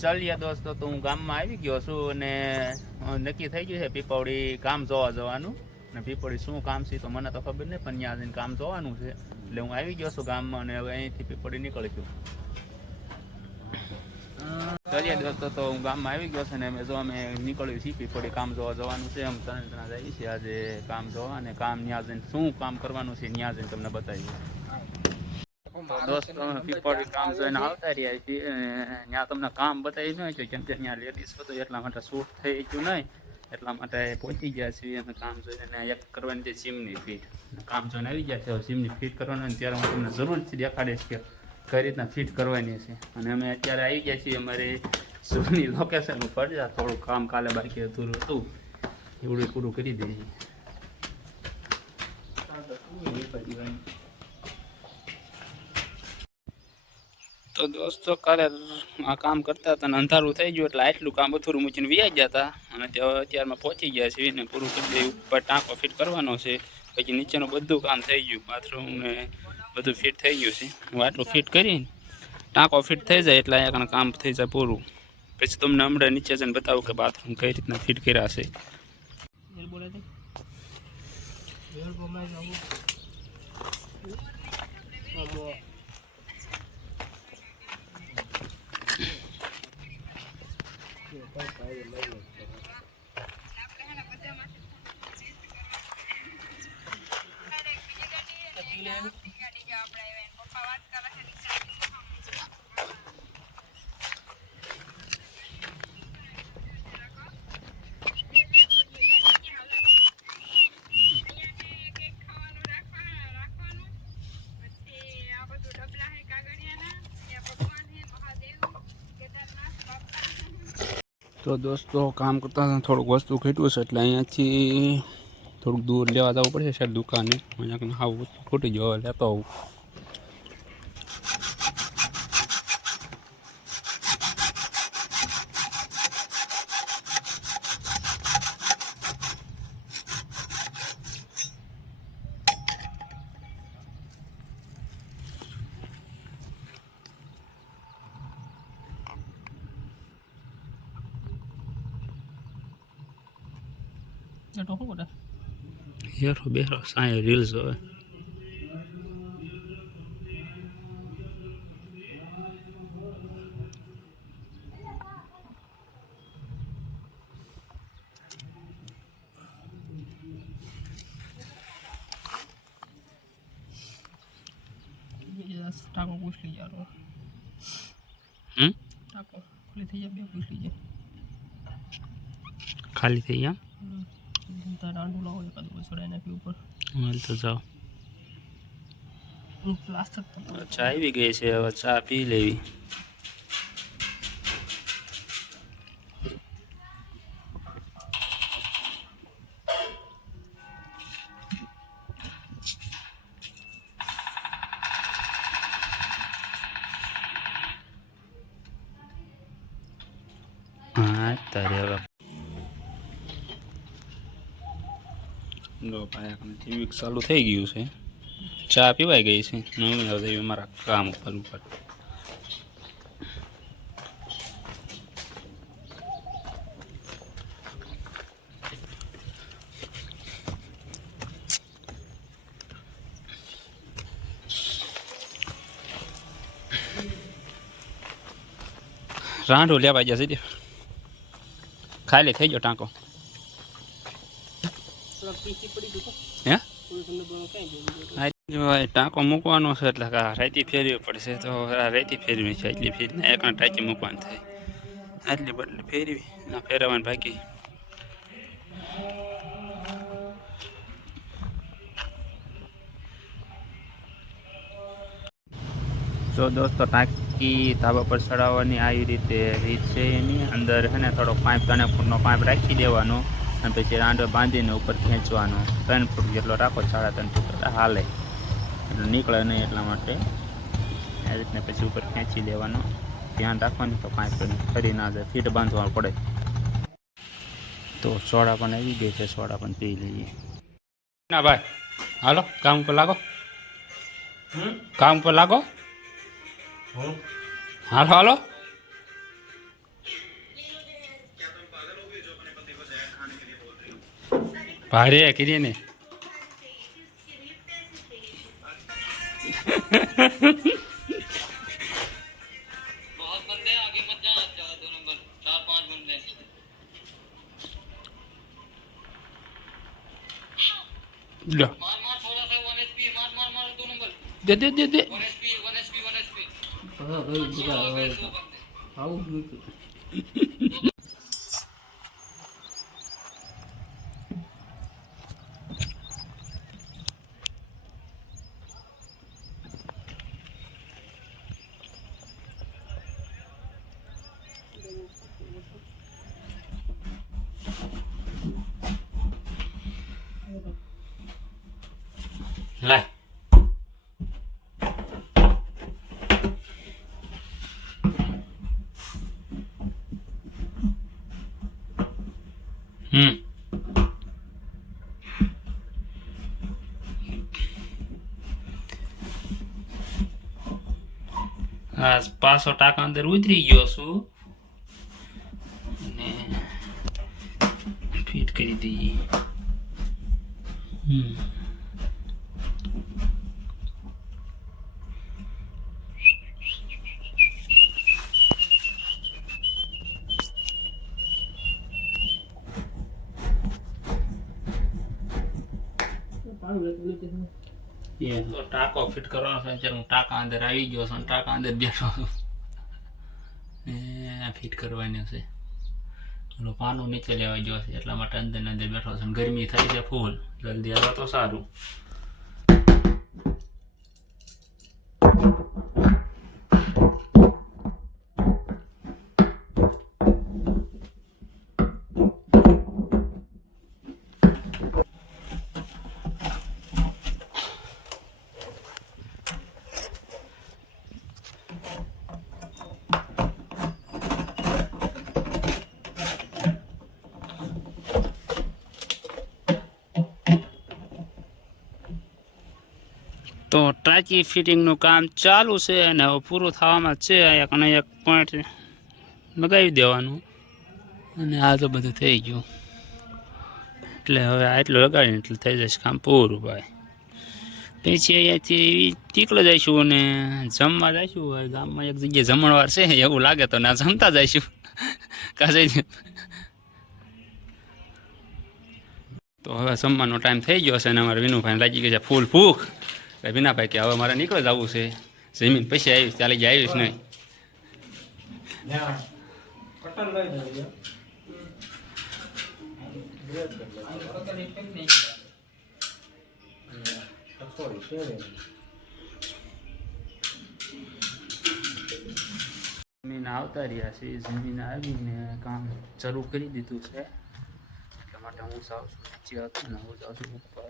ચાલીએ દોસ્તો, તો હું ગામમાં આવી ગયો છું અને નક્કી થઈ ગયું છે પીપળી કામ જોવા જવાનું. અને પીપળી શું કામ છે તો મને તો ખબર નહીં, પણ ત્યાં જઈને કામ જોવાનું છે. એટલે હું આવી ગયો છું ગામમાં અને હવે અહીંથી પીપળી નીકળીશું. ચાલીએ દોસ્તો, તો હું ગામમાં આવી ગયો છું ને અમે નીકળ્યું છીએ પીપળી કામ જોવા જવાનું છે. અમે 3 જણા જઈએ છીએ આજે કામ જોવા, અને કામ ત્યાં જઈને શું કામ કરવાનું છે ત્યાં જઈને તમને બતાવીએ. દોસ્તો પીપળી કામ જોઈને આવતા રહ્યા છીએ. ત્યાં તમને કામ બતાવી નહીં કે કેમ કે ત્યાં લેડીઝ બધું એટલા માટે શૂટ થઈ ગયું નહીં, એટલા માટે પહોંચી ગયા છીએ. અને કામ જોઈને એક કરવાની છે સીમની ફીટ. કામ જોઈને આવી ગયા છે, સીમની ફીટ કરવાની ત્યારે હું તમને જરૂરથી દેખાડીશ કે કઈ રીતના ફિટ કરવાની છે. અને અમે અત્યારે આવી ગયા છીએ અમારી શૂટની લોકેશન ઉપર. થોડું કામ કાલે બાકી અધૂરું હતું, એવું પૂરું કરી દઈએ. તો દોસ્તો કાલે આ કામ કરતા હતા અને અંધારું થઈ ગયું એટલે આટલું કામ અધૂરું મૂકીને વ્યાઈ ગયા હતા. અને અત્યારમાં પહોંચી ગયા છીએ ને પૂરું કરી દઈએ. ઉપર ટાંકો ફિટ કરવાનો છે, પછી નીચેનું બધું કામ થઈ ગયું, બાથરૂમ ને બધું ફિટ થઈ ગયું છે. હું આટલું ફિટ કરીને ટાંકો ફિટ થઈ જાય એટલે અહીંયા કામ થઈ જાય પૂરું. પછી તમને હમણાં નીચે જઈને બતાવું કે બાથરૂમ કઈ રીતના ફિટ કર્યા છે. તો દોસ્તો કામ કરતાં થોડુંક વસ્તુ ખૂટ્યું છે એટલે અહીંયાથી થોડુંક દૂર લેવા જવું પડશે સાહેબ દુકાને. અહીંયા હા વસ્તુ ખૂટી ગયો, લેતો આવું. હેરો બેરો સાંય રીલ્સ હવે ટાંકો પૂછ લઈ જવાનો. ટાંકો ખાલી થઈ જાય, બે પૂછ લઈ જાય. ખાલી થઈ ગયા રાંડું લાવો એકાદું ચડાવી નાખી ઉપર. હાલ તો જાઓ. પ્લાસ્ટર ચા આવી ગઈ છે, હવે ચા પી લેવી. હા તારે હવે ટીવી ચાલુ થઈ ગયું છે, ચા પીવાઈ ગઈ છે. હવે મારા કામ ઉપર રાંડો લેવા ગયા છે. ખાલી થઈ ગયો ટાંકો. હે ટાંકો મૂકવાનો છે એટલે રેતી ફેરવી પડશે. તો રેતી ફેરવી છે એટલી ફેરને એક ટાંકી મૂકવાની થાય, આટલી બદલે ફેરવી ના ફેરવવાની બાકી. તો દોસ્તો ટાંકી ધાબા પર ચડાવવાની આવી રીતે રીત છે. એની અંદર છે ને થોડો પાઇપ 3 ફૂટનો પાઇપ રાખી દેવાનો અને પછી રાંડો બાંધીને ઉપર ખેંચવાનો. 3 ફૂટ જેટલો રાખો, 3.5 ફૂટ હાલે એટલે નીકળે નહીં, એટલા માટે એ રીતને પછી ઉપર ખેંચી લેવાનો. ધ્યાન રાખવાનું તો પાઇપ ફરી ના જાય, ફીટ બાંધવા પડે. તો સોડા પણ આવી ગઈ છે, સોડા પણ પી લઈએ. ના ભાઈ હાલો કામ પર લાગો, કામ પર લાગો. હાલો હાલો ભારે કરીએ ને बहुत बंदे हैं, आगे मत जाना, ज्यादा 2 नंबर 4-5 बंदे हैं। લો मार मार थोड़ा सा 1 HP मार मार मार 2 नंबर દે દે દે દે 1 HP 1 HP 1 HP હા ભાઈ दो બધા आ गए 2 बंदे આવું જ નથી લાય આ પાછો ટાંકા અંદર ઉતરી ગયો છું અને ફિટ કરી દઈએ તો ટાંકો ફિટ કરવાનો છે ત્યારે હું ટાંકા અંદર આવી ગયો છું અને ટાંકા અંદર બેઠો છું ફિટ કરવાની છે ઓલો પાનું નીચે લેવા ગયો છે એટલા માટે અંદર ને અંદર બેઠો છે અને ગરમી થાય છે ફૂલ જલ્દી આવે તો સારું તો ટાંકી ફિટિંગનું કામ ચાલુ છે અને હવે પૂરું થવામાં છે એક અને એક પોઈન્ટ લગાવી દેવાનું અને આ તો બધું થઈ ગયું એટલે હવે આટલું લગાડીને એટલે થઈ જશે કામ પૂરું ભાઈ પછી અહીંયાથી નીકળી જઈશું અને જમવા જઈશું હવે ગામમાં એક જગ્યાએ જમણવાર છે એવું લાગે તો ના જમતા જઈશું કાંઈ તો હવે જમવાનો ટાઈમ થઈ ગયો છે અને અમારે વિનુભાઈને લાગી ગઈ છે ફૂલ ભૂખ વિનાભાઈ કે હવે મારે નીકળી જવું છે જમીન પછી આવીશ ચાલે ગયા આવીશ નહીં જમીન આવતા રહ્યા છે જમીન આવીને કામ શરૂ કરી દીધું છે એટલા માટે હું જાઉં છું નીચે હતો ને હું જાઉં છું ઉપર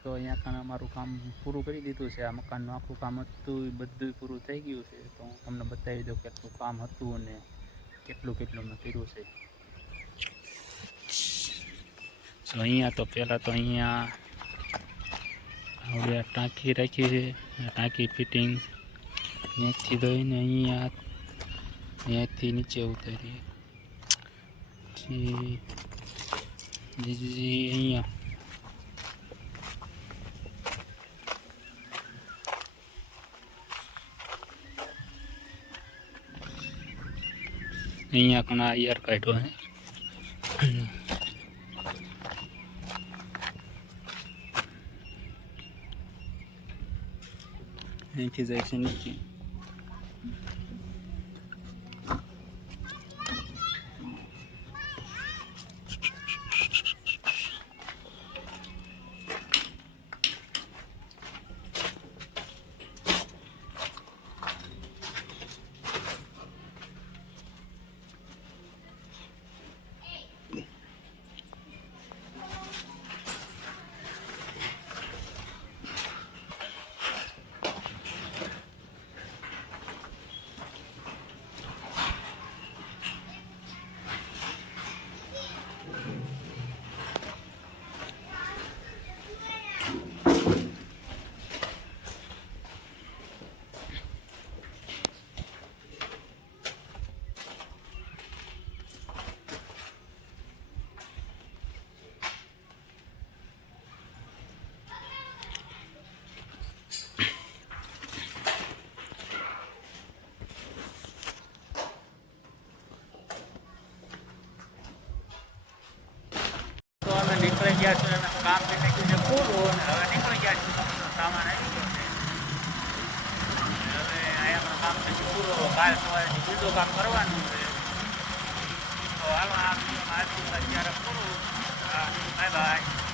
તો અહીંયા કારણે અમારું કામ પૂરું કરી દીધું છે આ મકાનનું આખું કામ હતું એ બધું પૂરું થઈ ગયું છે તો હું તમને બતાવી દઉં કેટલું કામ હતું અને કેટલું મેં કર્યું છે તો અહીંયા તો પહેલાં તો અહીંયા હવે ટાંકી રાખી છે ટાંકી ફિટિંગ અહીંયાથી દઈને અહીંયાથી નીચે ઉતારીએ પછી અહીંયા અહીંયા ઘણા યાર કાઢ્યો હે અહીંથી જાય છે નીચે કામ થઈ નાખ્યું છે પૂરું અને હવે નીકળી ગયા છે સામાન આવી ગયો છે હવે અહીંયા પણ કામ થઈ પૂરું કાલ સવારે બીજું કામ કરવાનું છે તો હાલો આ વિડીયોમાં આજનું અત્યારે પૂરું બાય બાય